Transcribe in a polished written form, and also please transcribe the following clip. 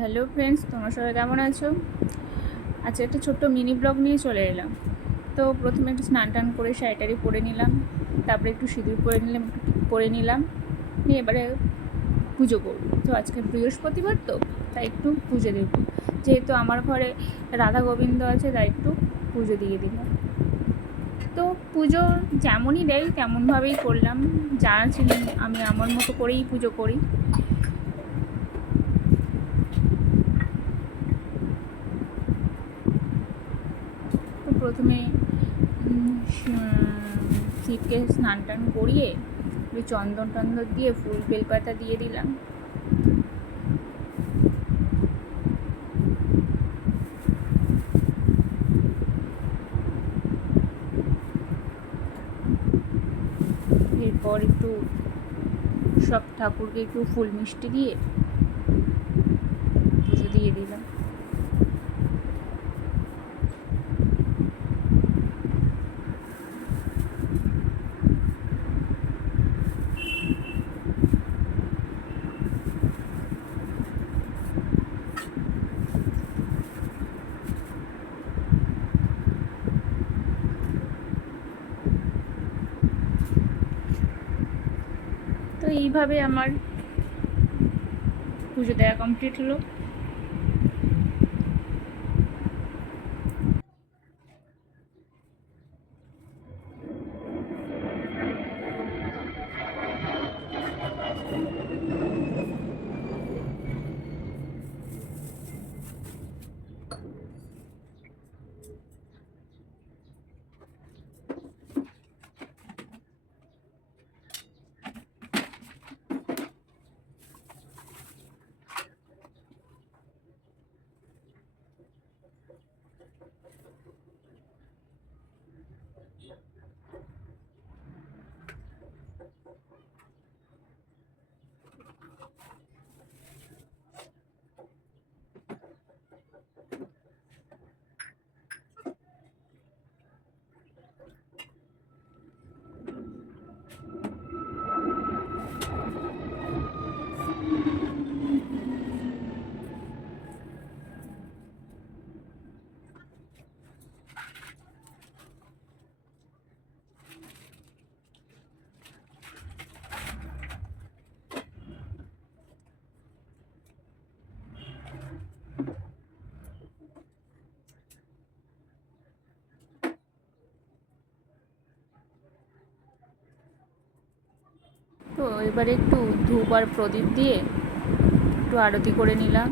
Hello friends, তোমরা সবাই কেমন আছো? আজকে একটা ছোট্ট মিনি ব্লগ নিয়ে চলে এলাম। তো প্রথমে একটু স্নান টান করে শাড়ি পরে নিলাম, তারপরে একটু সিঁদুর পরে নিলাম, একটু টিপ পরে নিলাম, নিয়ে এবারে পুজো করব। তো আজকে বৃহস্পতিবার, তো তাই একটু পুজো দেব। যেহেতু আমার ঘরে রাধা গোবিন্দ আছে, তাই একটু পুজো দিয়ে দিলাম। তো পুজো যেমনই দেয় তেমনভাবেই করলাম, জানা ছিল আমি আমার মতো করেই পুজো করি। তো প্রথমে শিবকে স্নান টান করিয়ে একটু চন্দন টন্দন দিয়ে ফুল বেলপাতা দিয়ে দিলাম। এরপর একটু সব ঠাকুরকে একটু ফুল মিষ্টি দিয়ে পুজো দিয়ে দিলাম। তো এইভাবে আমার পুজো দেওয়া কমপ্লিট হলো। তো এবারে একটু ধূপ আর প্রদীপ দিয়ে একটু আরতি করে নিলাম।